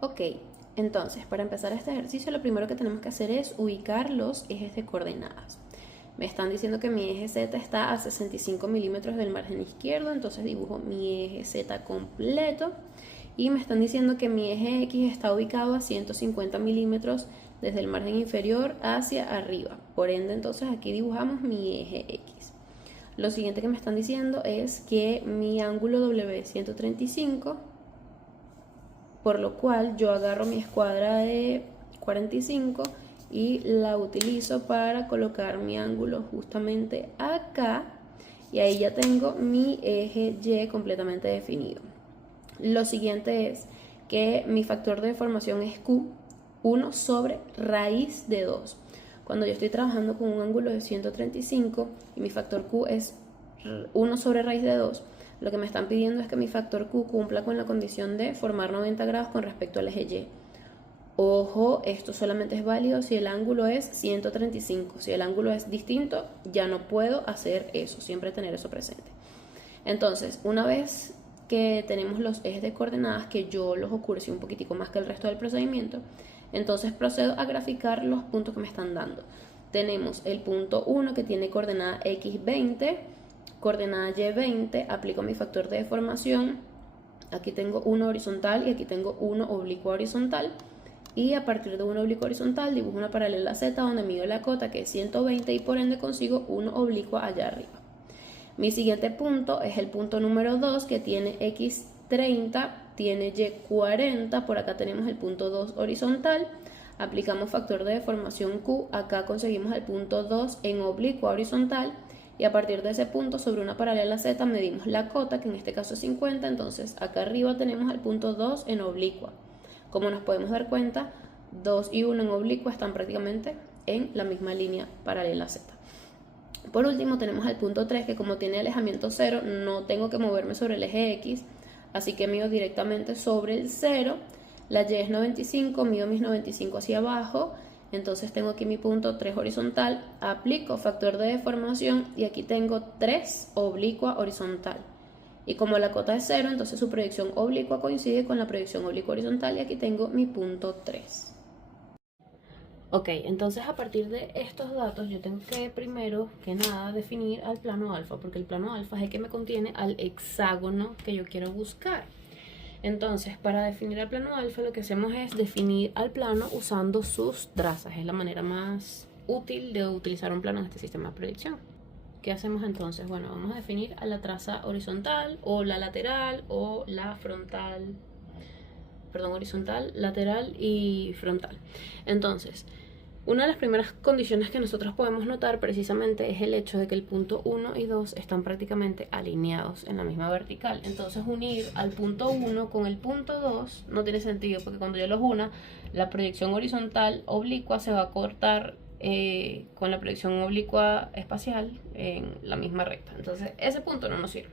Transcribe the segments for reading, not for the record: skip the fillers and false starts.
Ok, entonces para empezar este ejercicio lo primero que tenemos que hacer es ubicar los ejes de coordenadas. Me están diciendo que mi eje Z está a 65 milímetros del margen izquierdo, entonces dibujo mi eje Z completo. Y me están diciendo que mi eje X está ubicado a 150 milímetros desde el margen inferior hacia arriba. Por ende, entonces aquí dibujamos mi eje X. Lo siguiente que me están diciendo es que mi ángulo W es 135, por lo cual yo agarro mi escuadra de 45 y la utilizo para colocar mi ángulo justamente acá, y ahí ya tengo mi eje Y completamente definido. Lo siguiente es que mi factor de deformación es Q, 1 sobre raíz de 2. Cuando yo estoy trabajando con un ángulo de 135 y mi factor Q es 1 sobre raíz de 2, lo que me están pidiendo es que mi factor Q cumpla con la condición de formar 90 grados con respecto al eje Y. Ojo, esto solamente es válido si el ángulo es 135. Si el ángulo es distinto, ya no puedo hacer eso, siempre tener eso presente. Entonces, una vez que tenemos los ejes de coordenadas, que yo los oscurecí un poquitico más que el resto del procedimiento, entonces procedo a graficar los puntos que me están dando. Tenemos el punto 1 que tiene coordenada x20, coordenada y20, aplico mi factor de deformación, aquí tengo 1 horizontal y aquí tengo 1 oblicuo horizontal, y a partir de 1 oblicuo horizontal dibujo una paralela Z donde mido la cota, que es 120, y por ende consigo 1 oblicuo allá arriba. Mi siguiente punto es el punto número 2, que tiene x30, tiene y40, por acá tenemos el punto 2 horizontal, aplicamos factor de deformación Q, acá conseguimos el punto 2 en oblicuo horizontal, y a partir de ese punto sobre una paralela Z medimos la cota, que en este caso es 50, entonces acá arriba tenemos el punto 2 en oblicua. Como nos podemos dar cuenta, 2 y 1 en oblicua están prácticamente en la misma línea paralela Z. Por último tenemos el punto 3, que como tiene alejamiento 0, no tengo que moverme sobre el eje X, así que mido directamente sobre el 0. La Y es 95, mido mis 95 hacia abajo, entonces tengo aquí mi punto 3 horizontal, aplico factor de deformación y aquí tengo 3 oblicua horizontal. Y como la cota es 0, entonces su proyección oblicua coincide con la proyección oblicua horizontal, y aquí tengo mi punto 3. Ok, entonces a partir de estos datos yo tengo que primero que nada definir al plano alfa, porque el plano alfa es el que me contiene al hexágono que yo quiero buscar. Entonces, para definir al plano alfa lo que hacemos es definir al plano usando sus trazas. Es la manera más útil de utilizar un plano en este sistema de proyección. ¿Qué hacemos entonces? Bueno, vamos a definir a la traza horizontal o la lateral o la frontal, perdón, horizontal, lateral y frontal. Entonces, una de las primeras condiciones que nosotros podemos notar precisamente es el hecho de que el punto 1 y 2 están prácticamente alineados en la misma vertical. Entonces unir al punto 1 con el punto 2 no tiene sentido, porque cuando yo los una, la proyección horizontal oblicua se va a cortar con la proyección oblicua espacial en la misma recta. Entonces ese punto no nos sirve.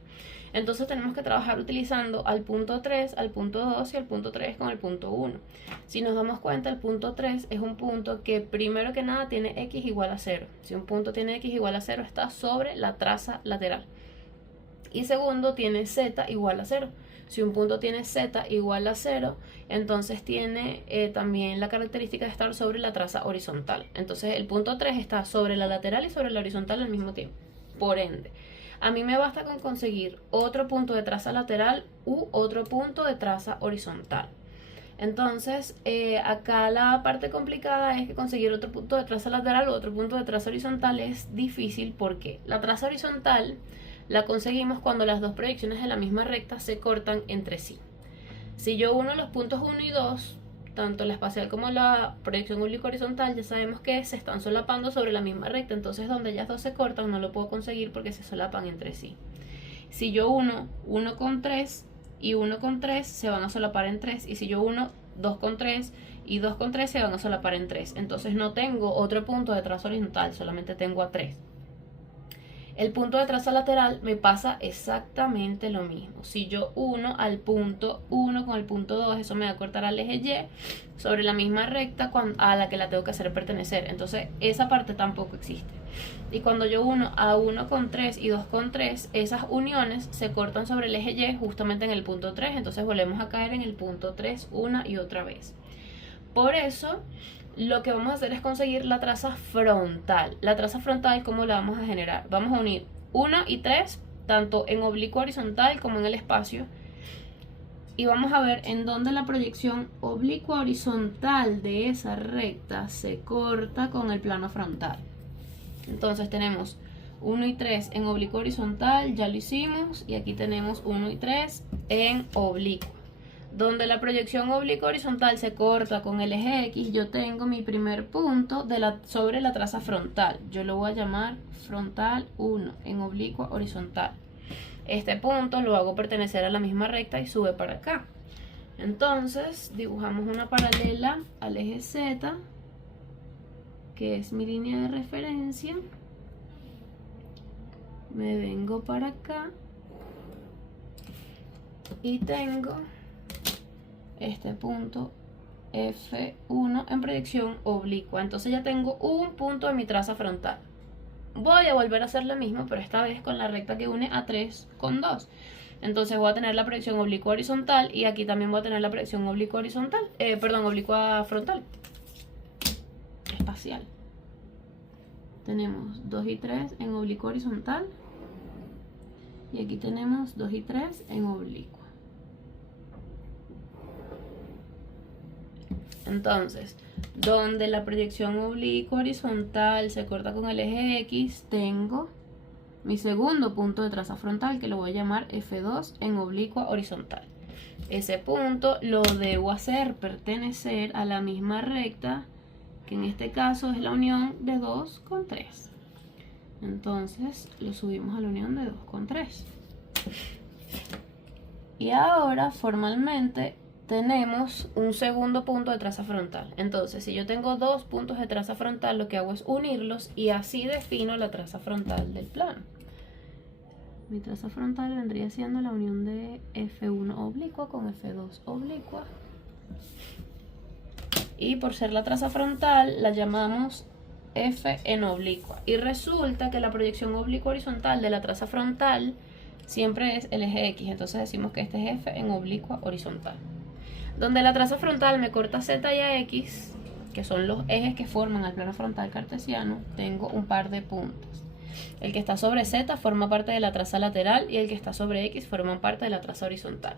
Entonces tenemos que trabajar utilizando al punto 3, al punto 2 y al punto 3 con el punto 1. Si nos damos cuenta, el punto 3 es un punto que primero que nada tiene x igual a 0. Si un punto tiene x igual a 0, está sobre la traza lateral. Y segundo, tiene z igual a 0. Si un punto tiene z igual a 0, entonces tiene también la característica de estar sobre la traza horizontal. Entonces el punto 3 está sobre la lateral y sobre la horizontal al mismo tiempo. Por ende, a mí me basta con conseguir otro punto de traza lateral u otro punto de traza horizontal. Entonces, acá la parte complicada es que conseguir otro punto de traza lateral u otro punto de traza horizontal es difícil, porque la traza horizontal la conseguimos cuando las dos proyecciones de la misma recta se cortan entre sí. Si yo uno los puntos 1 y 2, tanto la espacial como la proyección oblicua horizontal, ya sabemos que se están solapando sobre la misma recta, entonces donde ellas dos se cortan no lo puedo conseguir porque se solapan entre sí. Si yo uno 1 con 3 y 1 con 3 se van a solapar en 3, y si yo uno 2 con 3 y 2 con 3 se van a solapar en 3, entonces no tengo otro punto de traza horizontal, solamente tengo a 3. El punto de traza lateral me pasa exactamente lo mismo. Si yo uno al punto 1 con el punto 2, eso me va a cortar al eje Y sobre la misma recta a la que la tengo que hacer pertenecer. Entonces esa parte tampoco existe. Y cuando yo uno a 1 con 3 y 2 con 3, esas uniones se cortan sobre el eje Y justamente en el punto 3. Entonces volvemos a caer en el punto 3 una y otra vez. Por eso lo que vamos a hacer es conseguir la traza frontal. La traza frontal, ¿cómo la vamos a generar? Vamos a unir 1 y 3, tanto en oblicuo horizontal como en el espacio. Y vamos a ver en dónde la proyección oblicua horizontal de esa recta se corta con el plano frontal. Entonces tenemos 1 y 3 en oblicuo horizontal, ya lo hicimos. Y aquí tenemos 1 y 3 en oblicuo. Donde la proyección oblicuo horizontal se corta con el eje X, yo tengo mi primer punto sobre la traza frontal. Yo lo voy a llamar frontal 1 en oblicuo horizontal. Este punto lo hago pertenecer a la misma recta y sube para acá. Entonces dibujamos una paralela al eje Z, que es mi línea de referencia. Me vengo para acá y tengo este punto F1 en proyección oblicua. Entonces ya tengo un punto de mi traza frontal. Voy a volver a hacer lo mismo, pero esta vez con la recta que une a 3 con 2. Entonces voy a tener la proyección oblicua horizontal y aquí también voy a tener la proyección oblicua horizontal, oblicua frontal, espacial. Tenemos 2 y 3 en oblicuo horizontal y aquí tenemos 2 y 3 en oblicuo. Entonces, donde la proyección oblicua horizontal se corta con el eje X, tengo mi segundo punto de traza frontal, que lo voy a llamar F2 en oblicua horizontal. Ese punto lo debo hacer pertenecer a la misma recta, que en este caso es la unión de 2 con 3. Entonces lo subimos a la unión de 2 con 3. Y ahora formalmente tenemos un segundo punto de traza frontal. Entonces, si yo tengo dos puntos de traza frontal, lo que hago es unirlos y así defino la traza frontal del plano. Mi traza frontal vendría siendo la unión de F1 oblicua con F2 oblicua. Y por ser la traza frontal, la llamamos F en oblicua. Y resulta que la proyección oblicua horizontal de la traza frontal siempre es el eje X. Entonces decimos que este es F en oblicua horizontal. Donde la traza frontal me corta Z y a X, que son los ejes que forman el plano frontal cartesiano, tengo un par de puntos. El que está sobre Z forma parte de la traza lateral y el que está sobre X forma parte de la traza horizontal.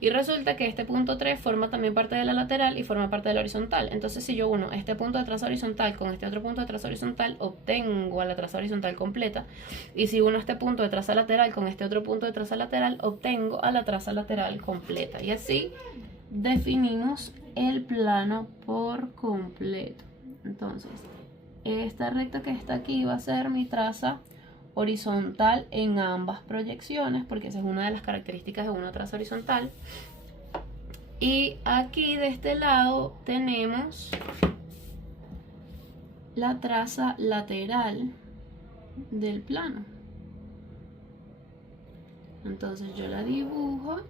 Y resulta que este punto 3 forma también parte de la lateral y forma parte de la horizontal. Entonces si yo uno este punto de traza horizontal con este otro punto de traza horizontal, obtengo a la traza horizontal completa. Y si uno este punto de traza lateral con este otro punto de traza lateral, obtengo a la traza lateral completa. Y así definimos el plano por completo. Entonces, esta recta que está aquí va a ser mi traza horizontal en ambas proyecciones, porque esa es una de las características de una traza horizontal. Y aquí de este lado tenemos la traza lateral del plano. Entonces yo la dibujo.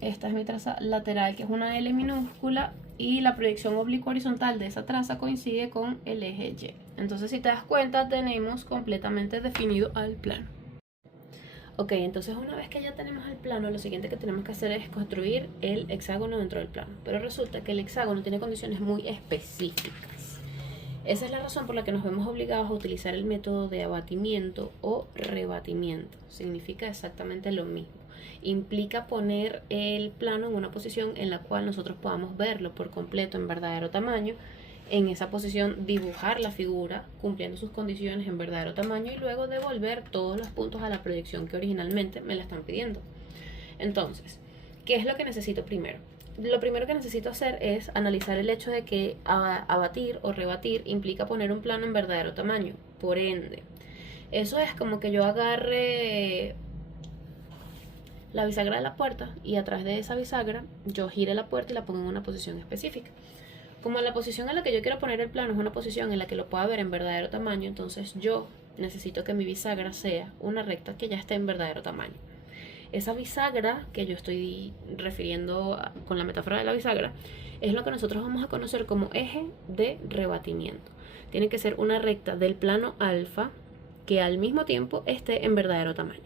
Esta es mi traza lateral, que es una L minúscula, y la proyección oblicua horizontal de esa traza coincide con el eje Y. Entonces, si te das cuenta, tenemos completamente definido al plano. Ok, entonces una vez que ya tenemos el plano, lo siguiente que tenemos que hacer es construir el hexágono dentro del plano. Pero resulta que el hexágono tiene condiciones muy específicas. Esa es la razón por la que nos vemos obligados a utilizar el método de abatimiento o rebatimiento. Significa exactamente lo mismo. Implica poner el plano en una posición en la cual nosotros podamos verlo por completo en verdadero tamaño. En esa posición dibujar la figura cumpliendo sus condiciones en verdadero tamaño y luego devolver todos los puntos a la proyección que originalmente me la están pidiendo. Entonces, ¿qué es lo que necesito primero? Lo primero que necesito hacer es analizar el hecho de que abatir o rebatir implica poner un plano en verdadero tamaño. Por ende, eso es como que yo agarre la bisagra de la puerta y a través de esa bisagra yo gire la puerta y la pongo en una posición específica. Como la posición en la que yo quiero poner el plano es una posición en la que lo pueda ver en verdadero tamaño, entonces yo necesito que mi bisagra sea una recta que ya esté en verdadero tamaño. Esa bisagra que yo estoy refiriendo con la metáfora de la bisagra es lo que nosotros vamos a conocer como eje de rebatimiento. Tiene que ser una recta del plano alfa que al mismo tiempo esté en verdadero tamaño.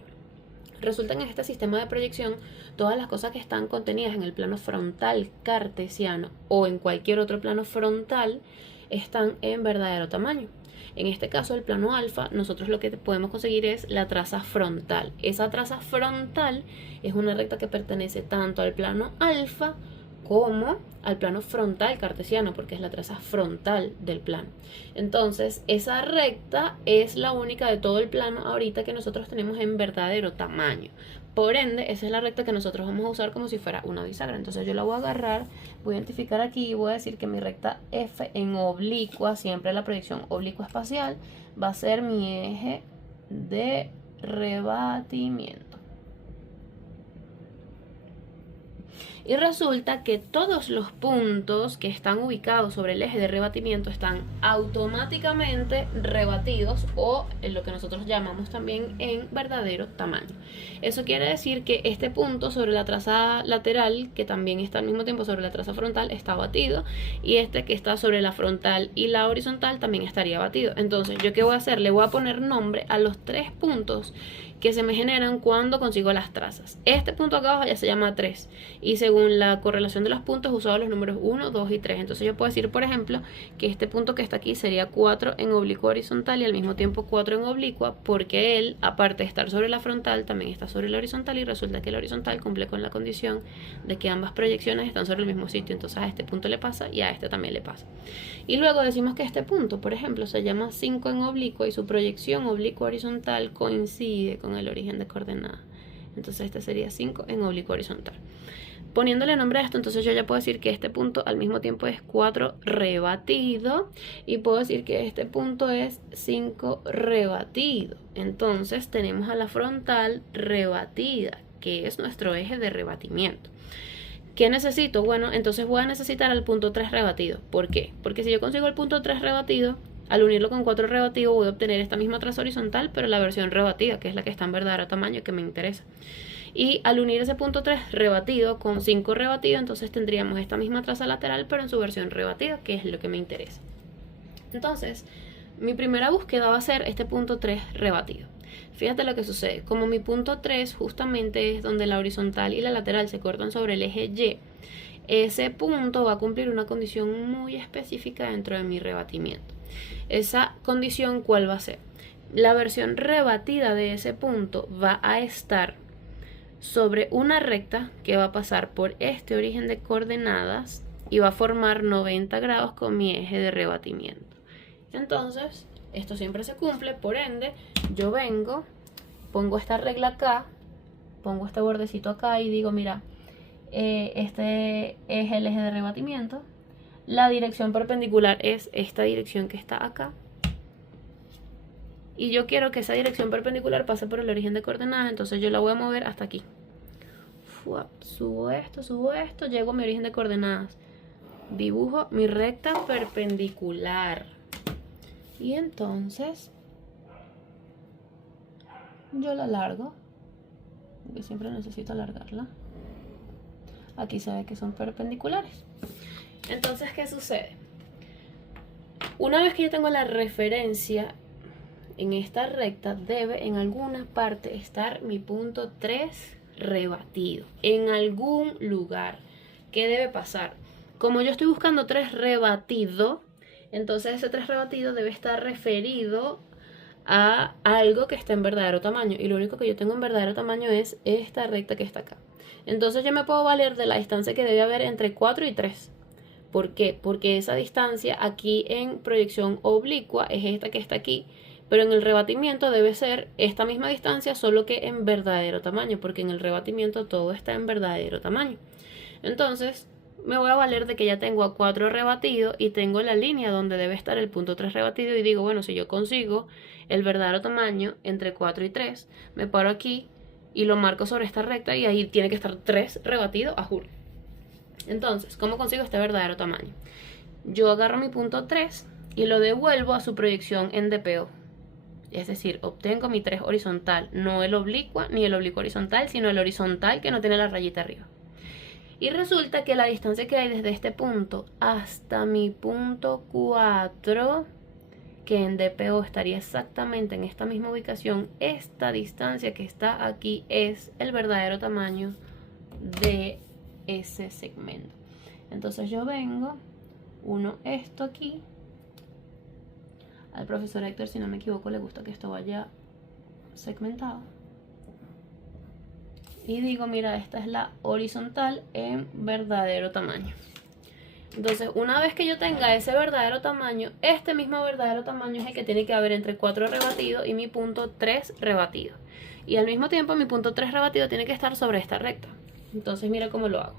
Resulta que en este sistema de proyección todas las cosas que están contenidas en el plano frontal cartesiano o en cualquier otro plano frontal están en verdadero tamaño. En este caso, el plano alfa, nosotros lo que podemos conseguir es la traza frontal. Esa traza frontal es una recta que pertenece tanto al plano alfa como al plano frontal cartesiano, porque es la traza frontal del plano. Entonces, esa recta es la única de todo el plano ahorita que nosotros tenemos en verdadero tamaño. Por ende, esa es la recta que nosotros vamos a usar como si fuera una bisagra. Entonces yo la voy a agarrar, voy a identificar aquí y voy a decir que mi recta F en oblicua, siempre la proyección oblicua espacial, va a ser mi eje de rebatimiento. Y resulta que todos los puntos que están ubicados sobre el eje de rebatimiento están automáticamente rebatidos o en lo que nosotros llamamos también en verdadero tamaño. Eso quiere decir que este punto sobre la traza lateral, que también está al mismo tiempo sobre la traza frontal, está batido, y este que está sobre la frontal y la horizontal también estaría batido. Entonces, ¿yo qué voy a hacer? Le voy a poner nombre a los tres puntos que se me generan cuando consigo las trazas. Este punto acá abajo ya se llama 3 y según la correlación de los puntos he usado los números 1, 2 y 3. Entonces yo puedo decir, por ejemplo, que este punto que está aquí sería 4 en oblicua horizontal y al mismo tiempo 4 en oblicua, porque él, aparte de estar sobre la frontal, también está sobre la horizontal, y resulta que la horizontal cumple con la condición de que ambas proyecciones están sobre el mismo sitio. Entonces a este punto le pasa y a este también le pasa. Y luego decimos que este punto, por ejemplo, se llama 5 en oblicua y su proyección oblicua horizontal coincide con el origen de coordenadas. Entonces este sería 5 en oblicua horizontal. Poniéndole nombre a esto, entonces yo ya puedo decir que este punto al mismo tiempo es 4 rebatido y puedo decir que este punto es 5 rebatido. Entonces tenemos a la frontal rebatida, que es nuestro eje de rebatimiento. ¿Qué necesito? Bueno, entonces voy a necesitar al punto 3 rebatido. ¿Por qué? Porque si yo consigo el punto 3 rebatido, al unirlo con 4 rebatido voy a obtener esta misma traza horizontal, pero la versión rebatida, que es la que está en verdadero tamaño, que me interesa. Y al unir ese punto 3 rebatido con 5 rebatido, entonces tendríamos esta misma traza lateral, pero en su versión rebatida, que es lo que me interesa. Entonces, mi primera búsqueda va a ser este punto 3 rebatido. Fíjate lo que sucede. Como mi punto 3 justamente es donde la horizontal y la lateral se cortan sobre el eje Y, ese punto va a cumplir una condición muy específica dentro de mi rebatimiento. Esa condición, ¿cuál va a ser? La versión rebatida de ese punto va a estar sobre una recta que va a pasar por este origen de coordenadas y va a formar 90 grados con mi eje de rebatimiento. Entonces, esto siempre se cumple, por ende, yo vengo, pongo esta regla acá, pongo este bordecito acá y digo, mira, este es el eje de rebatimiento, la dirección perpendicular es esta dirección que está acá, y yo quiero que esa dirección perpendicular pase por el origen de coordenadas, entonces yo la voy a mover hasta aquí. Subo esto, llego a mi origen de coordenadas, dibujo mi recta perpendicular. Y entonces yo la alargo, porque siempre necesito alargarla. Aquí se ve que son perpendiculares. Entonces, ¿qué sucede? Una vez que yo tengo la referencia en esta recta, debe en alguna parte estar mi punto 3 rebatido. En algún lugar. ¿Qué debe pasar? Como yo estoy buscando 3 rebatido, entonces ese 3 rebatido debe estar referido a algo que está en verdadero tamaño. Y lo único que yo tengo en verdadero tamaño es esta recta que está acá. Entonces yo me puedo valer de la distancia que debe haber entre 4 y 3. ¿Por qué? Porque esa distancia aquí en proyección oblicua es esta que está aquí. Pero en el rebatimiento debe ser esta misma distancia, solo que en verdadero tamaño. Porque en el rebatimiento todo está en verdadero tamaño. Entonces me voy a valer de que ya tengo a 4 rebatido y tengo la línea donde debe estar el punto 3 rebatido y digo, bueno, si yo consigo el verdadero tamaño entre 4 y 3, me paro aquí y lo marco sobre esta recta y ahí tiene que estar 3 rebatido a juro. Entonces, ¿cómo consigo este verdadero tamaño? Yo agarro mi punto 3 y lo devuelvo a su proyección en DPO. Es decir, obtengo mi 3 horizontal, no el oblicua ni el oblicuo horizontal, sino el horizontal que no tiene la rayita arriba. Y resulta que la distancia que hay desde este punto hasta mi punto 4, que en DPO estaría exactamente en esta misma ubicación, esta distancia que está aquí es el verdadero tamaño de ese segmento. Entonces yo vengo, uno esto aquí. Al profesor Héctor, si no me equivoco, le gusta que esto vaya segmentado. Y digo, mira, esta es la horizontal en verdadero tamaño. Entonces, una vez que yo tenga ese verdadero tamaño, este mismo verdadero tamaño es el que tiene que haber entre 4 rebatido y mi punto 3 rebatido. Y al mismo tiempo, mi punto 3 rebatido tiene que estar sobre esta recta. Entonces, mira cómo lo hago.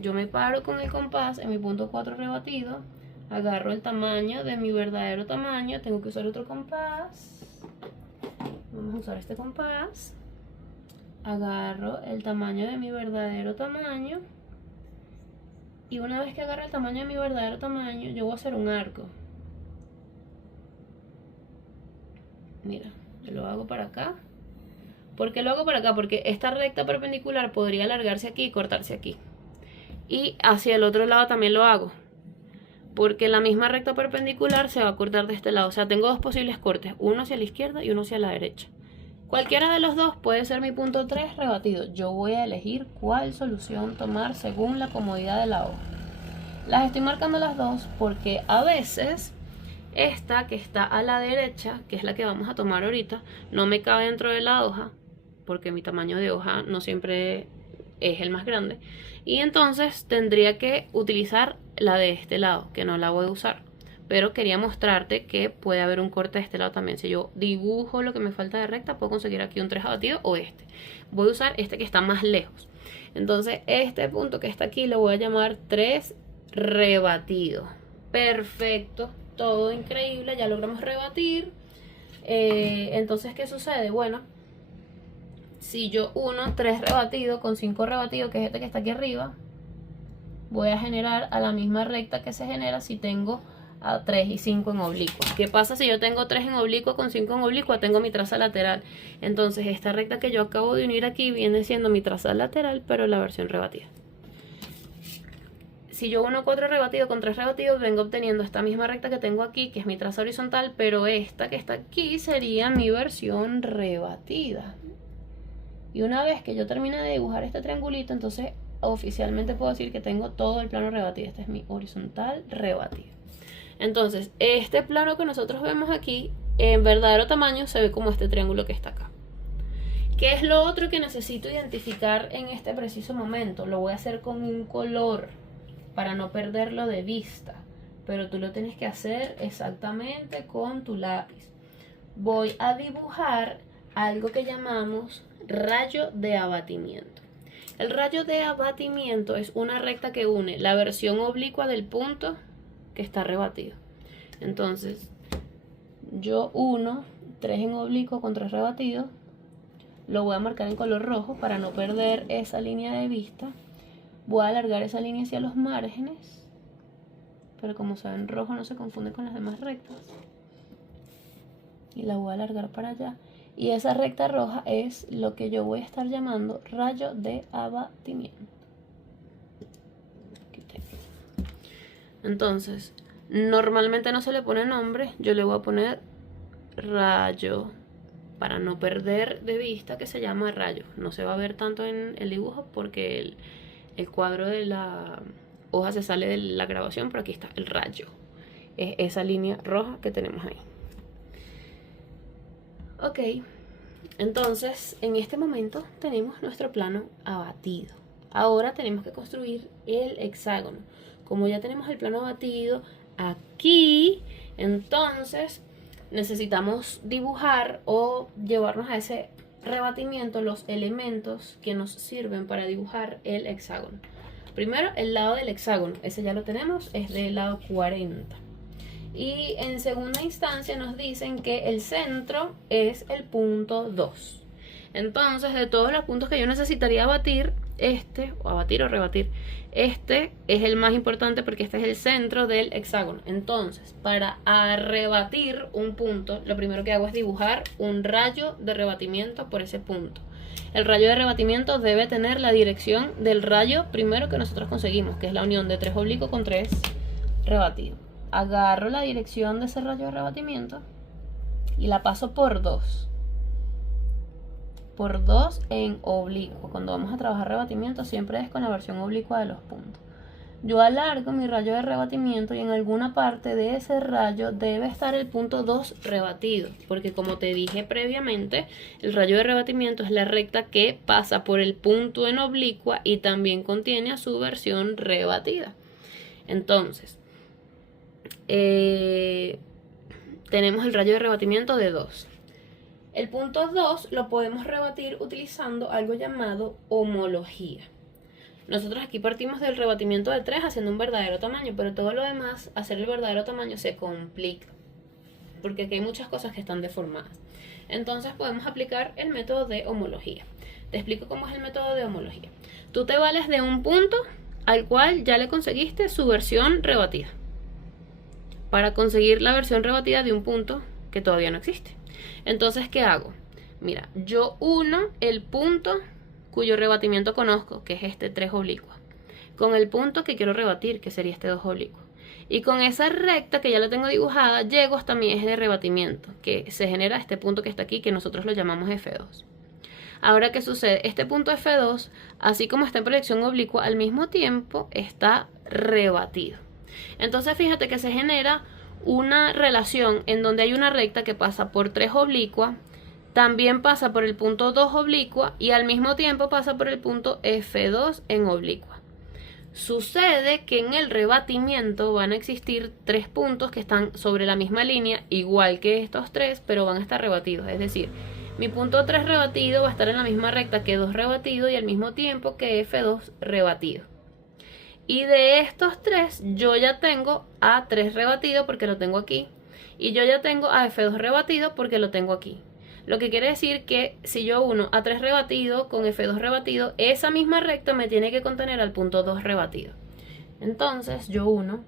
Yo me paro con el compás en mi punto 4 rebatido. Agarro el tamaño de mi verdadero tamaño. Tengo que usar otro compás. Vamos a usar este compás. Agarro el tamaño de mi verdadero tamaño. Y una vez que agarro el tamaño de mi verdadero tamaño, yo voy a hacer un arco. Mira, yo lo hago para acá. ¿Por qué lo hago para acá? Porque esta recta perpendicular podría alargarse aquí y cortarse aquí. Y hacia el otro lado también lo hago, porque la misma recta perpendicular se va a cortar de este lado. O sea, tengo dos posibles cortes, uno hacia la izquierda y uno hacia la derecha. Cualquiera de los dos puede ser mi punto 3 rebatido. Yo voy a elegir cuál solución tomar según la comodidad de la hoja. Las estoy marcando las dos porque a veces esta que está a la derecha, que es la que vamos a tomar ahorita, no me cabe dentro de la hoja, porque mi tamaño de hoja no siempre es el más grande. Y entonces tendría que utilizar la de este lado, que no la voy a usar. Pero quería mostrarte que puede haber un corte de este lado también. Si yo dibujo lo que me falta de recta, puedo conseguir aquí un 3 abatido o este. Voy a usar este que está más lejos. Entonces este punto que está aquí lo voy a llamar 3 rebatido. Perfecto, todo increíble, ya logramos rebatir. Entonces, ¿qué sucede? Bueno, si yo uno 3 rebatido con 5 rebatido, que es este que está aquí arriba, voy a generar a la misma recta que se genera si tengo a 3 y 5 en oblicuo. ¿Qué pasa si yo tengo 3 en oblicuo con 5 en oblicuo? Tengo mi traza lateral. Entonces esta recta que yo acabo de unir aquí viene siendo mi traza lateral, pero la versión rebatida. Si yo uno 4 rebatido con 3 rebatidos, vengo obteniendo esta misma recta que tengo aquí, que es mi traza horizontal, pero esta que está aquí sería mi versión rebatida. Y una vez que yo termine de dibujar este triangulito, entonces oficialmente puedo decir que tengo todo el plano rebatido. Este es mi horizontal rebatido. Entonces, este plano que nosotros vemos aquí, en verdadero tamaño, se ve como este triángulo que está acá. ¿Qué es lo otro que necesito identificar en este preciso momento? Lo voy a hacer con un color para no perderlo de vista, pero tú lo tienes que hacer exactamente con tu lápiz. Voy a dibujar algo que llamamos rayo de abatimiento. El rayo de abatimiento es una recta que une la versión oblicua del punto que está rebatido. Entonces, yo uno 3 en oblicuo con 3 rebatidos, lo voy a marcar en color rojo para no perder esa línea de vista. Voy a alargar esa línea hacia los márgenes, pero como se ve en rojo no se confunde con las demás rectas. Y la voy a alargar para allá. Y esa recta roja es lo que yo voy a estar llamando rayo de abatimiento. Entonces, normalmente no se le pone nombre, yo le voy a poner rayo para no perder de vista que se llama rayo. No se va a ver tanto en el dibujo porque el cuadro de la hoja se sale de la grabación, pero aquí está el rayo. Es esa línea roja que tenemos ahí. Ok, entonces en este momento tenemos nuestro plano abatido. Ahora tenemos que construir el hexágono. Como ya tenemos el plano abatido aquí, entonces necesitamos dibujar o llevarnos a ese rebatimiento los elementos que nos sirven para dibujar el hexágono. Primero, el lado del hexágono, ese ya lo tenemos, es del lado 40. Y en segunda instancia nos dicen que el centro es el punto 2. Entonces, de todos los puntos que yo necesitaría abatir, abatir o rebatir, este es el más importante porque este es el centro del hexágono. Entonces, para rebatir un punto, lo primero que hago es dibujar un rayo de rebatimiento por ese punto. El rayo de rebatimiento debe tener la dirección del rayo primero que nosotros conseguimos, que es la unión de 3 oblicuo con 3 rebatido. Agarro la dirección de ese rayo de rebatimiento y la paso por 2. Por 2 en oblicuo. Cuando vamos a trabajar rebatimiento siempre es con la versión oblicua de los puntos. Yo alargo mi rayo de rebatimiento y en alguna parte de ese rayo debe estar el punto 2 rebatido, porque como te dije previamente, el rayo de rebatimiento es la recta que pasa por el punto en oblicua y también contiene a su versión rebatida. Entonces, tenemos el rayo de rebatimiento de 2. El punto 2 lo podemos rebatir utilizando algo llamado homología. Nosotros aquí partimos del rebatimiento de 3 haciendo un verdadero tamaño, pero todo lo demás, hacer el verdadero tamaño se complica, porque aquí hay muchas cosas que están deformadas. Entonces podemos aplicar el método de homología. Te explico cómo es el método de homología. Tú te vales de un punto al cual ya le conseguiste su versión rebatida, para conseguir la versión rebatida de un punto que todavía no existe. Entonces, ¿qué hago? Mira, yo uno el punto cuyo rebatimiento conozco, que es este 3 oblicua, con el punto que quiero rebatir, que sería este 2 oblicua. Y con esa recta que ya la tengo dibujada, llego hasta mi eje de rebatimiento, que se genera este punto que está aquí, que nosotros lo llamamos F2. Ahora, ¿qué sucede? Este punto F2, así como está en proyección oblicua, al mismo tiempo está rebatido. Entonces, fíjate que se genera una relación en donde hay una recta que pasa por 3 oblicua, también pasa por el punto 2 oblicua y al mismo tiempo pasa por el punto F2 en oblicua. Sucede que en el rebatimiento van a existir 3 puntos que están sobre la misma línea, igual que estos 3, pero van a estar rebatidos. Es decir, mi punto 3 rebatido va a estar en la misma recta que 2 rebatido y al mismo tiempo que F2 rebatido. Y de estos 3 yo ya tengo a 3 rebatido porque lo tengo aquí. Y yo ya tengo a F2 rebatido porque lo tengo aquí. Lo que quiere decir que si yo uno a 3 rebatido con F2 rebatido, esa misma recta me tiene que contener al punto 2 rebatido. Entonces yo uno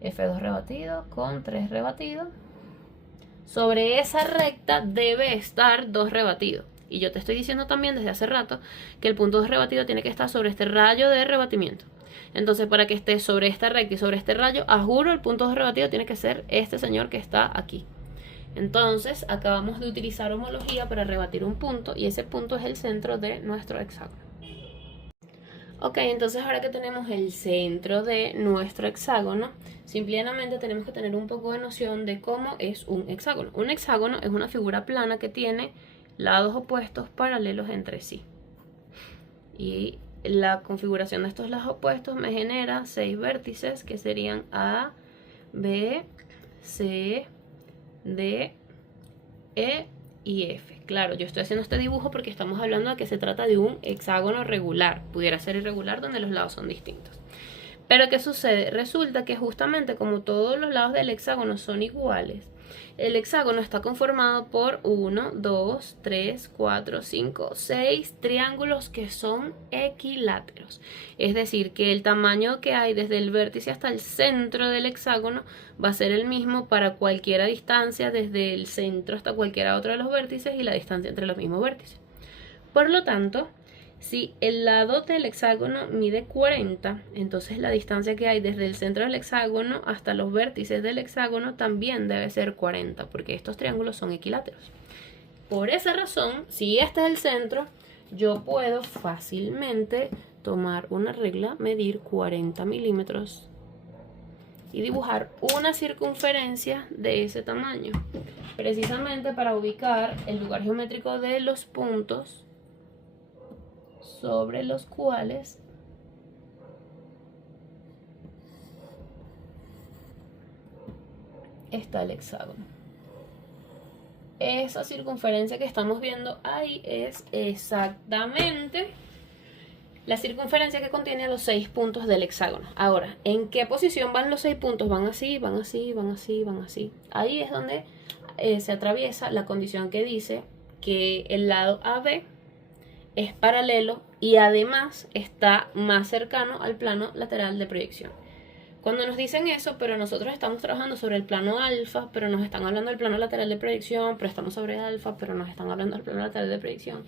F2 rebatido con 3 rebatido. Sobre esa recta debe estar 2 rebatido. Y yo te estoy diciendo también desde hace rato que el punto 2 rebatido tiene que estar sobre este rayo de rebatimiento. Entonces, para que esté sobre esta recta y sobre este rayo, a juro, el punto 2 rebatido tiene que ser este señor que está aquí. Entonces, acabamos de utilizar homología para rebatir un punto y ese punto es el centro de nuestro hexágono. Ok, entonces ahora que tenemos el centro de nuestro hexágono, simplemente tenemos que tener un poco de noción de cómo es un hexágono. Un hexágono es una figura plana que tiene lados opuestos paralelos entre sí. Y la configuración de estos lados opuestos me genera 6 vértices que serían A, B, C, D, E y F. Claro, yo estoy haciendo este dibujo porque estamos hablando de que se trata de un hexágono regular. Pudiera ser irregular donde los lados son distintos. Pero ¿qué sucede? Resulta que justamente como todos los lados del hexágono son iguales, el hexágono está conformado por 1, 2, 3, 4, 5, 6 triángulos que son equiláteros. Es decir, que el tamaño que hay desde el vértice hasta el centro del hexágono va a ser el mismo para cualquier distancia desde el centro hasta cualquiera otro de los vértices y la distancia entre los mismos vértices. Por lo tanto, si el lado del hexágono mide 40, entonces la distancia que hay desde el centro del hexágono hasta los vértices del hexágono también debe ser 40, porque estos triángulos son equiláteros. Por esa razón, si este es el centro, yo puedo fácilmente tomar una regla, medir 40 milímetros y dibujar una circunferencia de ese tamaño, precisamente para ubicar el lugar geométrico de los puntos sobre los cuales está el hexágono. Esa circunferencia que estamos viendo ahí es exactamente la circunferencia que contiene los 6 puntos del hexágono. Ahora, ¿en qué posición van los 6 puntos? Van así, van así, van así, van así. Ahí es donde se atraviesa la condición que dice que el lado AB es paralelo y además está más cercano al plano lateral de proyección. Cuando nos dicen eso, pero nosotros estamos trabajando sobre el plano alfa, pero nos están hablando del plano lateral de proyección, pero estamos sobre alfa, pero nos están hablando del plano lateral de proyección.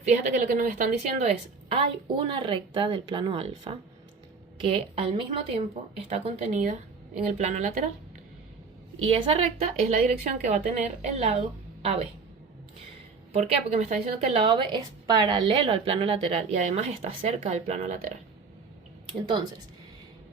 Fíjate que lo que nos están diciendo es, hay una recta del plano alfa que al mismo tiempo está contenida en el plano lateral. Y esa recta es la dirección que va a tener el lado AB. ¿Por qué? Porque me está diciendo que el lado AB es paralelo al plano lateral y además está cerca del plano lateral. Entonces,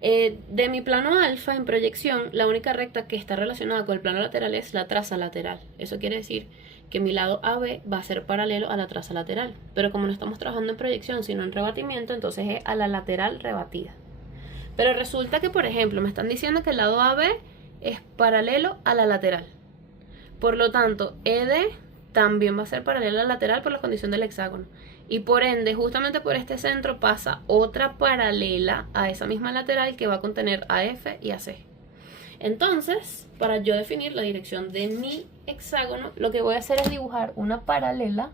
de mi plano alfa en proyección, la única recta que está relacionada con el plano lateral es la traza lateral. Eso quiere decir que mi lado AB va a ser paralelo a la traza lateral. Pero como no estamos trabajando en proyección, sino en rebatimiento, entonces es a la lateral rebatida. Pero resulta que, por ejemplo, me están diciendo que el lado AB es paralelo a la lateral. Por lo tanto, ED también va a ser paralelo a la lateral por la condición del hexágono. Y por ende, justamente por este centro pasa otra paralela a esa misma lateral que va a contener a F y a C. Entonces, para yo definir la dirección de mi hexágono, lo que voy a hacer es dibujar una paralela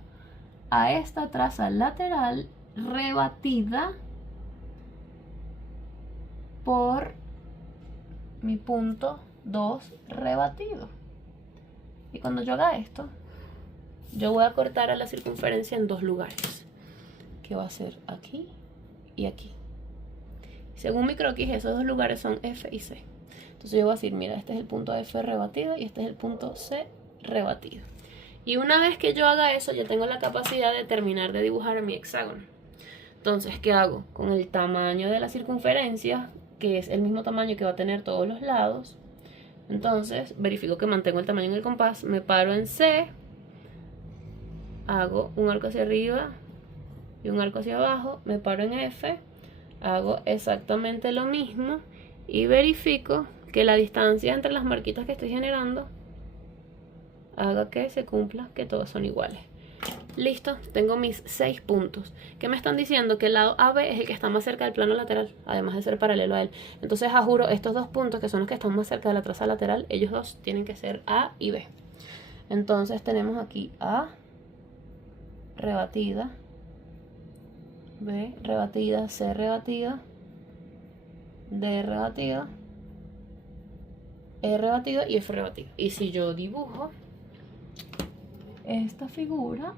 a esta traza lateral rebatida por mi punto 2 rebatido. Y cuando yo haga esto, yo voy a cortar a la circunferencia en dos lugares, que va a ser aquí y aquí. Según mi croquis, esos dos lugares son F y C. Entonces yo voy a decir, mira, este es el punto F rebatido y este es el punto C rebatido. Y una vez que yo haga eso, yo tengo la capacidad de terminar de dibujar mi hexágono. Entonces, ¿qué hago? Con el tamaño de la circunferencia, que es el mismo tamaño que va a tener todos los lados, entonces verifico que mantengo el tamaño en el compás, me paro en C, hago un arco hacia arriba y un arco hacia abajo, me paro en F, hago exactamente lo mismo y verifico que la distancia entre las marquitas que estoy generando haga que se cumpla, que todos son iguales. Listo, tengo mis 6 puntos. ¿Qué me están diciendo? Que el lado AB es el que está más cerca del plano lateral, además de ser paralelo a él. Entonces, a juro, estos dos puntos que son los que están más cerca de la traza lateral, ellos dos tienen que ser A y B. Entonces tenemos aquí A rebatida, B rebatida, C rebatida, D rebatida, E rebatido y F rebatido. Y si yo dibujo esta figura,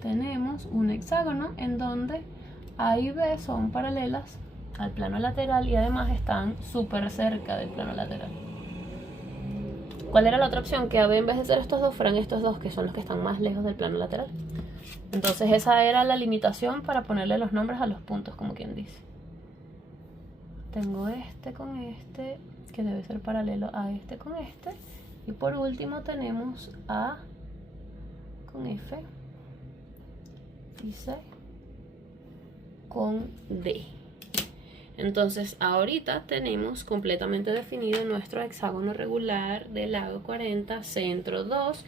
tenemos un hexágono en donde A y B son paralelas al plano lateral y además están súper cerca del plano lateral. ¿Cuál era la otra opción? Que AB, en vez de ser estos dos, fueran estos dos, que son los que están más lejos del plano lateral. Entonces esa era la limitación para ponerle los nombres a los puntos, como quien dice. Tengo este con este, que debe ser paralelo a este con este. Y por último tenemos A con F y C con D. Entonces ahorita tenemos completamente definido nuestro hexágono regular de lado 40, centro 2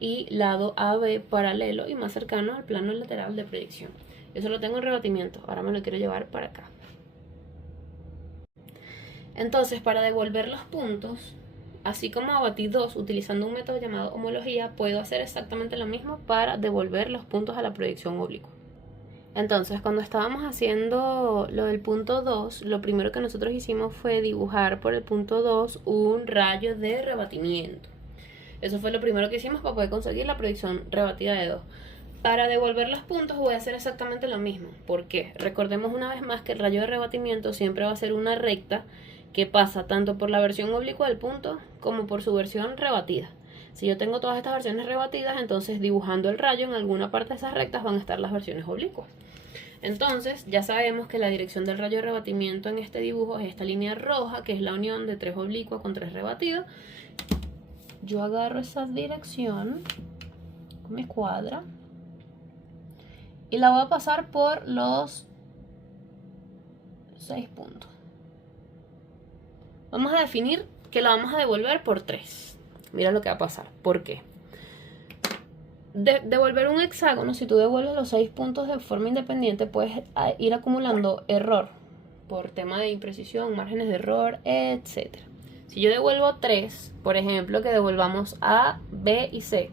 y lado AB paralelo y más cercano al plano lateral de proyección. Eso lo tengo en rebatimiento, ahora me lo quiero llevar para acá. Entonces, para devolver los puntos, así como abatí 2 utilizando un método llamado homología, puedo hacer exactamente lo mismo para devolver los puntos a la proyección oblicua. Entonces, cuando estábamos haciendo lo del punto 2, lo primero que nosotros hicimos fue dibujar por el punto 2 un rayo de rebatimiento. Eso fue lo primero que hicimos para poder conseguir la proyección rebatida de 2. Para devolver los puntos voy a hacer exactamente lo mismo. ¿Por qué? Recordemos una vez más que el rayo de rebatimiento siempre va a ser una recta que pasa tanto por la versión oblicua del punto como por su versión rebatida. Si yo tengo todas estas versiones rebatidas, entonces dibujando el rayo en alguna parte de esas rectas van a estar las versiones oblicuas. Entonces ya sabemos que la dirección del rayo de rebatimiento en este dibujo es esta línea roja, que es la unión de 3 oblicuas con 3 rebatidos. Yo agarro esa dirección con mi escuadra y la voy a pasar por los 6 puntos. Vamos a definir que la vamos a devolver por 3. Mira lo que va a pasar. ¿Por qué? Devolver un hexágono, si tú devuelves los 6 puntos de forma independiente, puedes ir acumulando error por tema de imprecisión, márgenes de error, etc. Si yo devuelvo 3, por ejemplo, que devolvamos A, B y C.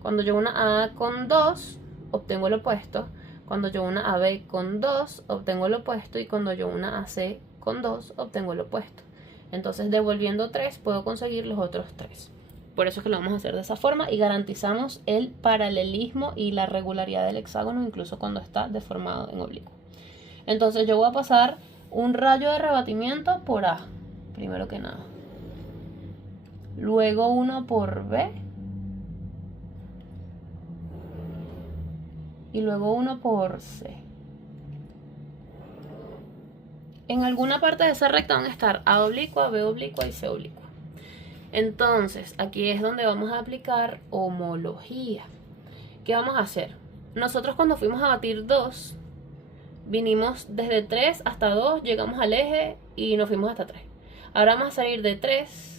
Cuando yo una A con 2, obtengo el opuesto. Cuando yo una AB con 2, obtengo el opuesto. Y cuando yo una AC con 2, obtengo el opuesto. Entonces, devolviendo 3, puedo conseguir los otros 3. Por eso es que lo vamos a hacer de esa forma y garantizamos el paralelismo y la regularidad del hexágono, incluso cuando está deformado en oblicuo. Entonces, yo voy a pasar un rayo de rebatimiento por A, primero que nada. Luego uno por B. Y luego uno por C. En alguna parte de esa recta van a estar A oblicua, B oblicua y C oblicua. Entonces, aquí es donde vamos a aplicar homología. ¿Qué vamos a hacer? Nosotros cuando fuimos a batir 2, vinimos desde 3 hasta 2, llegamos al eje y nos fuimos hasta 3. Ahora vamos a salir de 3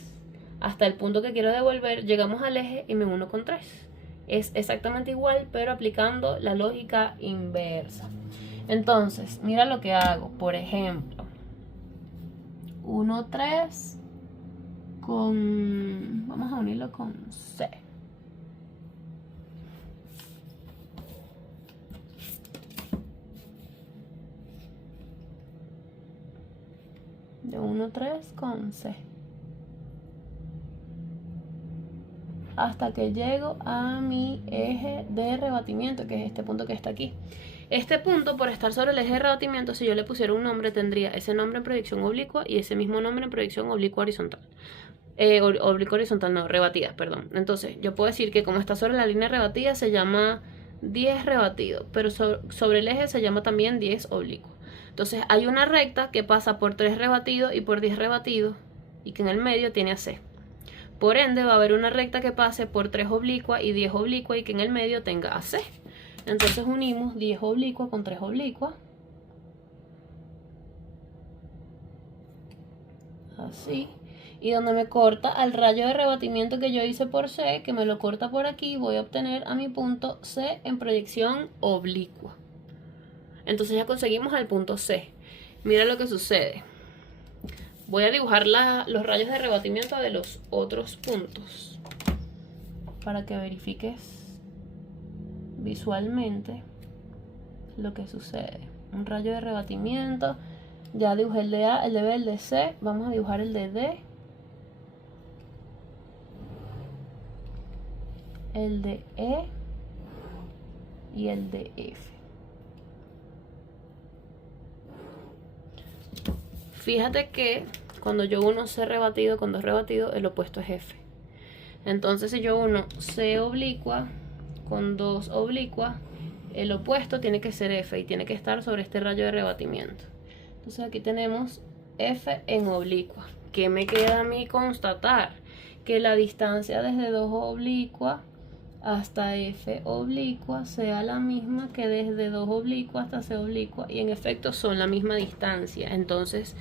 hasta el punto que quiero devolver, llegamos al eje y me uno con 3. Es exactamente igual, pero aplicando la lógica inversa. Entonces, mira lo que hago. Por ejemplo, 1, 3 con... Vamos a unirlo con C. De 1, 3 con C. Hasta que llego a mi eje de rebatimiento, que es este punto que está aquí. Este punto, por estar sobre el eje de rebatimiento, si yo le pusiera un nombre, tendría ese nombre en proyección oblicua y ese mismo nombre en proyección oblicua horizontal. Oblicua horizontal, no, rebatida, perdón. Entonces, yo puedo decir que como está sobre la línea rebatida, se llama 10 rebatido, pero sobre el eje se llama también 10 oblicuo. Entonces, hay una recta que pasa por 3 rebatidos y por 10 rebatidos y que en el medio tiene a C. Por ende, va a haber una recta que pase por 3 oblicua y 10 oblicua y que en el medio tenga a C. Entonces unimos 10 oblicua con 3 oblicua. Así. Y donde me corta al rayo de rebatimiento que yo hice por C, que me lo corta por aquí, voy a obtener a mi punto C en proyección oblicua. Entonces ya conseguimos al punto C. Mira lo que sucede. Voy a dibujar los rayos de rebatimiento de los otros puntos para que verifiques visualmente lo que sucede. Un rayo de rebatimiento. Ya dibujé el de A, el de B, el de C. Vamos a dibujar el de D, el de E y el de F. Fíjate que cuando yo uno C rebatido con 2 rebatidos, el opuesto es F. Entonces, si yo uno C oblicua con 2 oblicua, el opuesto tiene que ser F y tiene que estar sobre este rayo de rebatimiento. Entonces, aquí tenemos F en oblicua. ¿Qué me queda a mí constatar? Que la distancia desde 2 oblicua hasta F oblicua sea la misma que desde 2 oblicua hasta C oblicua, y en efecto son la misma distancia. Entonces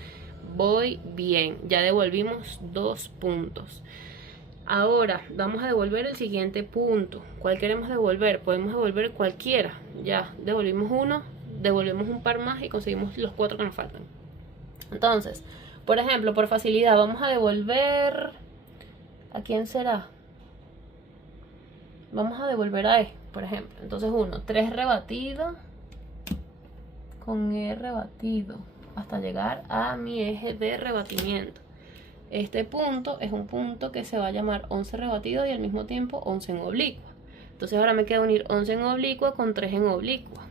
voy bien, ya devolvimos 2 puntos. Ahora vamos a devolver el siguiente punto. ¿Cuál queremos devolver? Podemos devolver cualquiera. Ya devolvimos uno, devolvemos un par más y conseguimos los 4 que nos faltan. Entonces, por ejemplo, por facilidad vamos a devolver... ¿A quién será? Vamos a devolver a E, por ejemplo. Entonces 1, 3 rebatido con E rebatido hasta llegar a mi eje de rebatimiento. Este punto es un punto que se va a llamar 11 rebatido y al mismo tiempo 11 en oblicua. Entonces ahora me queda unir 11 en oblicua con 3 en oblicua.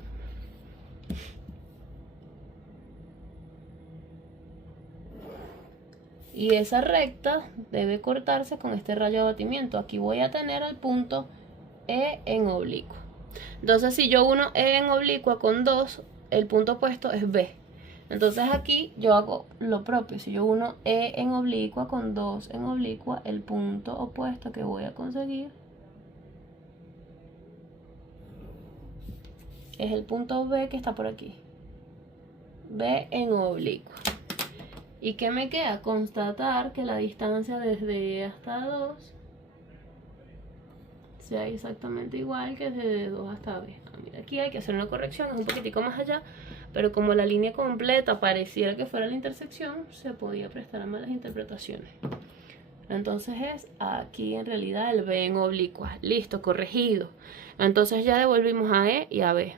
Y esa recta debe cortarse con este rayo de abatimiento. Aquí voy a tener el punto E en oblicua. Entonces si yo uno E en oblicua con 2, el punto opuesto es B. Entonces aquí yo hago lo propio. Si yo uno E en oblicua con 2 en oblicua, el punto opuesto que voy a conseguir es el punto B que está por aquí. B en oblicua. ¿Y qué me queda? Constatar que la distancia desde E hasta 2 sea exactamente igual que desde 2 hasta B. Mira, aquí hay que hacer una corrección, es un poquitico más allá, pero como la línea completa pareciera que fuera la intersección, se podía prestar a malas interpretaciones. Entonces es aquí en realidad el B en oblicua. Listo, corregido. Entonces ya devolvimos a E y a B.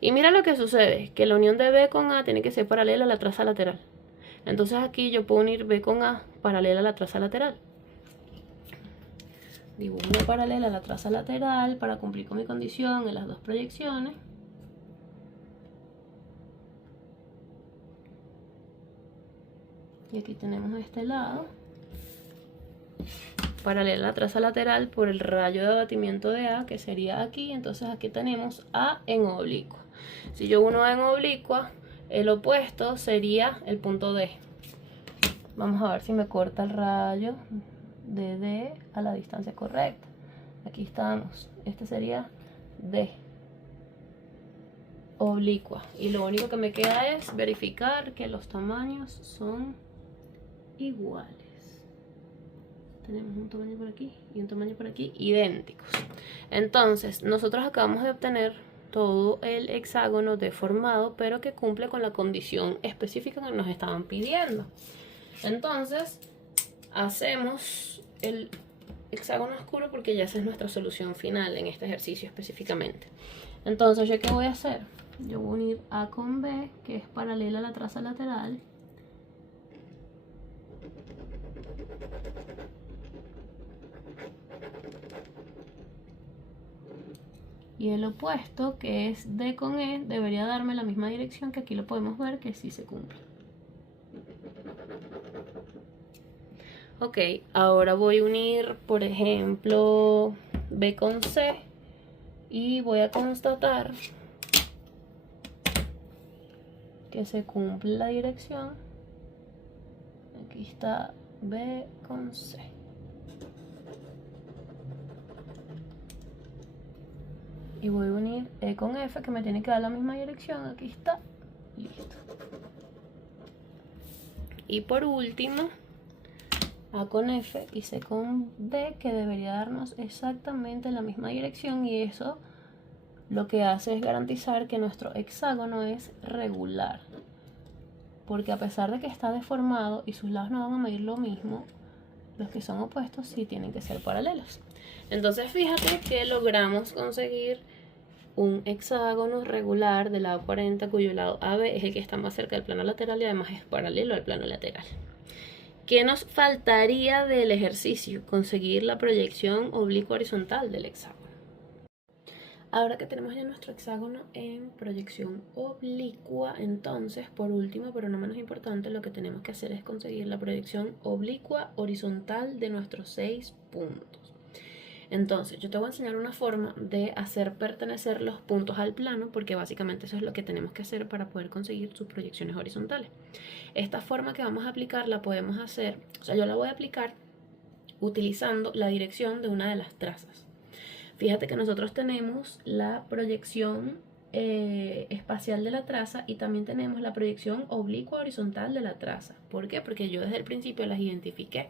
Y mira lo que sucede, que la unión de B con A tiene que ser paralela a la traza lateral. Entonces aquí yo puedo unir B con A paralela a la traza lateral. Dibujo una paralela a la traza lateral para cumplir con mi condición en las dos proyecciones. Y aquí tenemos este lado, paralela a la traza lateral por el rayo de abatimiento de A, que sería aquí. Entonces aquí tenemos A en oblicua. Si yo uno A en oblicua, el opuesto sería el punto D. Vamos a ver si me corta el rayo de D a la distancia correcta. Aquí estamos. Este sería D oblicua. Y lo único que me queda es verificar que los tamaños son iguales. Tenemos un tamaño por aquí y un tamaño por aquí idénticos. Entonces nosotros acabamos de obtener todo el hexágono deformado, pero que cumple con la condición específica que nos estaban pidiendo. Entonces hacemos el hexágono oscuro porque ya esa es nuestra solución final en este ejercicio específicamente. Entonces, ¿yo qué voy a hacer? Yo voy a unir A con B, que es paralela a la traza lateral. Y el opuesto, que es D con E, debería darme la misma dirección, que aquí lo podemos ver que sí se cumple. Ok, ahora voy a unir, por ejemplo, B con C y voy a constatar que se cumple la dirección. Aquí está B con C. Y voy a unir E con F, que me tiene que dar la misma dirección. Aquí está. Listo. Y por último, A con F y C con D, que debería darnos exactamente la misma dirección. Y eso lo que hace es garantizar que nuestro hexágono es regular. Porque a pesar de que está deformado y sus lados no van a medir lo mismo, los que son opuestos sí tienen que ser paralelos. Entonces fíjate que logramos conseguir un hexágono regular del lado 40 cuyo lado AB es el que está más cerca del plano lateral y además es paralelo al plano lateral. ¿Qué nos faltaría del ejercicio? Conseguir la proyección oblicua horizontal del hexágono. Ahora que tenemos ya nuestro hexágono en proyección oblicua, entonces, por último, pero no menos importante, lo que tenemos que hacer es conseguir la proyección oblicua horizontal de nuestros 6 puntos. Entonces, yo te voy a enseñar una forma de hacer pertenecer los puntos al plano, porque básicamente eso es lo que tenemos que hacer para poder conseguir sus proyecciones horizontales. Esta forma que vamos a aplicar la podemos hacer, o sea, yo la voy a aplicar utilizando la dirección de una de las trazas. Fíjate que nosotros tenemos la proyección espacial de la traza y también tenemos la proyección oblicua horizontal de la traza. ¿Por qué? Porque yo desde el principio las identifiqué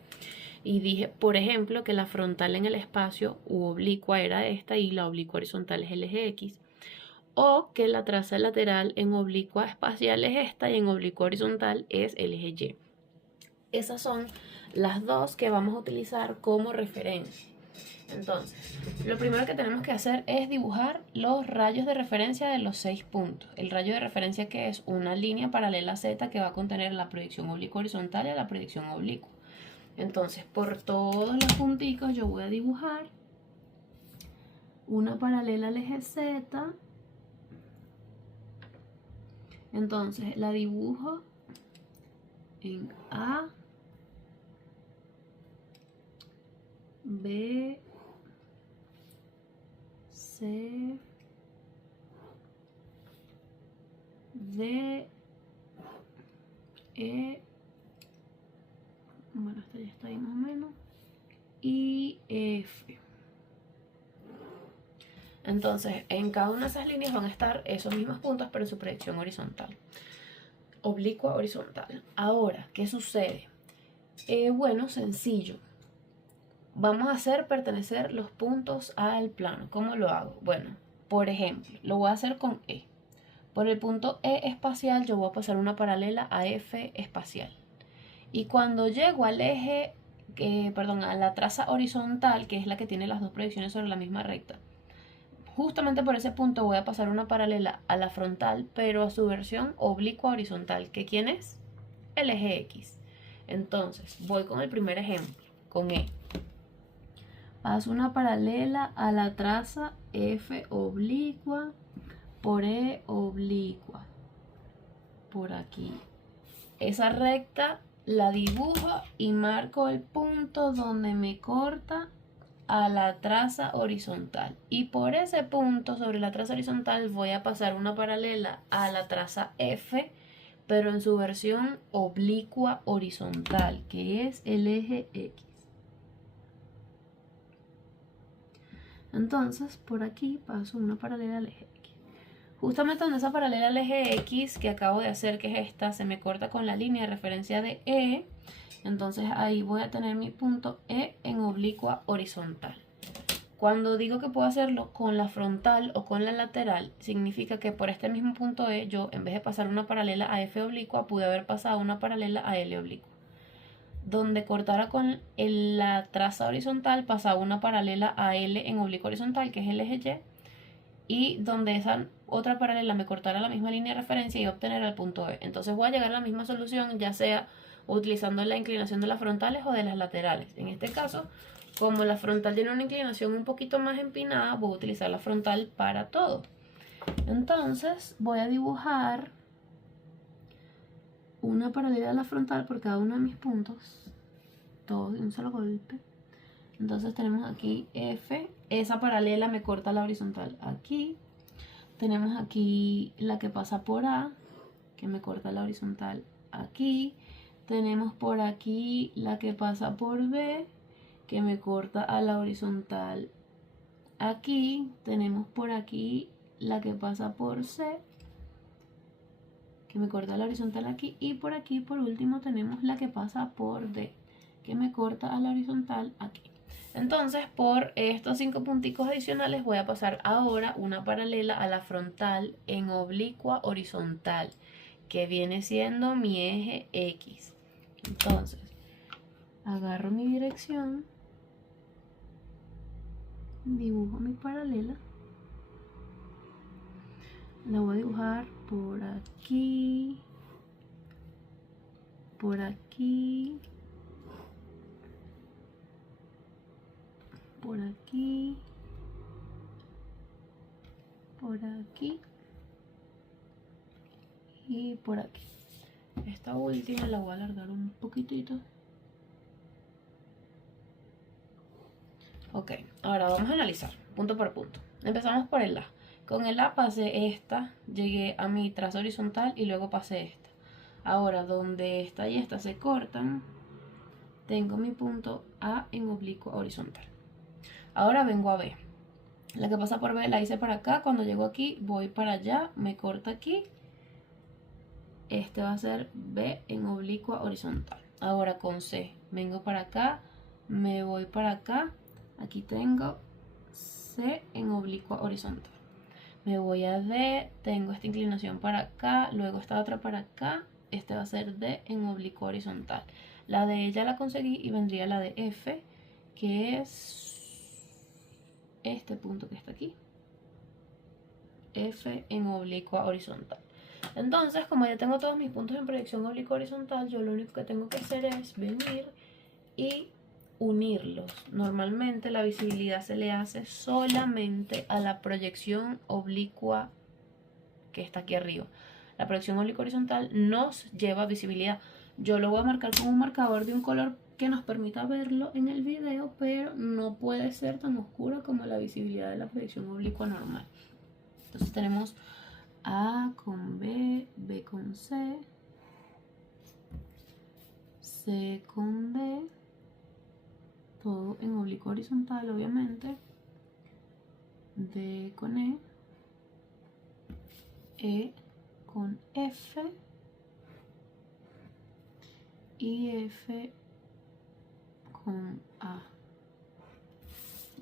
y dije, por ejemplo, que la frontal en el espacio u oblicua era esta y la oblicua horizontal es el eje X, o que la traza lateral en oblicua espacial es esta y en oblicua horizontal es el eje Y. Esas son las dos que vamos a utilizar como referencia. Entonces, lo primero que tenemos que hacer es dibujar los rayos de referencia de los 6 puntos. El rayo de referencia, que es una línea paralela a Z que va a contener la proyección oblicua horizontal y la proyección oblicua. Entonces, por todos los punticos yo voy a dibujar una paralela al eje Z. Entonces, la dibujo en A, B, C, D, E, bueno, esta ya está ahí más o menos, y F. Entonces, en cada una de esas líneas van a estar esos mismos puntos, pero en su proyección horizontal. Oblicua horizontal. Ahora, ¿qué sucede? Bueno, sencillo. Vamos a hacer pertenecer los puntos al plano. ¿Cómo lo hago? Bueno, por ejemplo, lo voy a hacer con E. Por el punto E espacial yo voy a pasar una paralela a F espacial. Y cuando llego al eje a la traza horizontal, que es la que tiene las dos proyecciones sobre la misma recta. Justamente por ese punto voy a pasar una paralela a la frontal, pero a su versión oblicua horizontal, que ¿quién es? El eje X. Entonces, voy con el primer ejemplo, con E. Paso una paralela a la traza F oblicua por E oblicua, por aquí. Esa recta la dibujo y marco el punto donde me corta a la traza horizontal, y por ese punto sobre la traza horizontal voy a pasar una paralela a la traza F, pero en su versión oblicua horizontal, que es el eje X. Entonces por aquí paso una paralela al eje X. Justamente donde esa paralela al eje X que acabo de hacer, que es esta, se me corta con la línea de referencia de E. Entonces ahí voy a tener mi punto E en oblicua horizontal. Cuando digo que puedo hacerlo con la frontal o con la lateral, significa que por este mismo punto E, yo en vez de pasar una paralela a F oblicua, pude haber pasado una paralela a L oblicua. Donde cortara con la traza horizontal, pasaba una paralela a L en oblicuo horizontal, que es el eje Y, y donde esa otra paralela me cortara la misma línea de referencia y obtener el punto E. Entonces voy a llegar a la misma solución, ya sea utilizando la inclinación de las frontales o de las laterales. En este caso, como la frontal tiene una inclinación un poquito más empinada, voy a utilizar la frontal para todo. Entonces voy a dibujar una paralela a la frontal por cada uno de mis puntos, todos de un solo golpe. Entonces tenemos aquí F, esa paralela me corta la horizontal aquí. Tenemos aquí la que pasa por A, que me corta la horizontal aquí. Tenemos por aquí la que pasa por B, que me corta a la horizontal aquí. Tenemos por aquí la que pasa por C, que me corta la horizontal aquí. Y por aquí, por último, tenemos la que pasa por D, que me corta a la horizontal aquí. Entonces, por estos 5 punticos adicionales voy a pasar ahora una paralela a la frontal en oblicua horizontal, que viene siendo mi eje X. Entonces, agarro mi dirección, dibujo mi paralela, la voy a dibujar por aquí, por aquí, por aquí, por aquí y por aquí. Esta última la voy a alargar un poquitito. Ok, ahora vamos a analizar punto por punto. Empezamos por el A. Con el A pasé esta, llegué a mi trazo horizontal y luego pasé esta. Ahora, donde esta y esta se cortan, tengo mi punto A en oblicua horizontal. Ahora vengo a B. La que pasa por B la hice para acá. Cuando llego aquí, voy para allá, me corta aquí. Este va a ser B en oblicua horizontal. Ahora con C, vengo para acá, me voy para acá. Aquí tengo C en oblicua horizontal. Me voy a D, tengo esta inclinación para acá, luego esta otra para acá. Este va a ser D en oblicua horizontal. La de ya la conseguí y vendría la de F, que es este punto que está aquí. F en oblicua horizontal. Entonces, como ya tengo todos mis puntos en proyección oblicua horizontal, yo lo único que tengo que hacer es venir y unirlos. Normalmente la visibilidad se le hace solamente a la proyección oblicua que está aquí arriba. La proyección oblicua horizontal nos lleva visibilidad. Yo lo voy a marcar con un marcador de un color que nos permita verlo en el video, pero no puede ser tan oscuro como la visibilidad de la proyección oblicua normal. Entonces tenemos A con B, B con C, C con D, todo en oblicuo horizontal obviamente, D con E con F y F con A.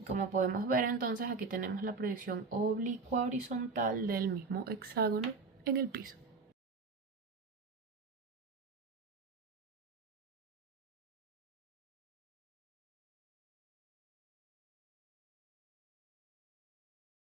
Como podemos ver, entonces aquí tenemos la proyección oblicua horizontal del mismo hexágono en el piso.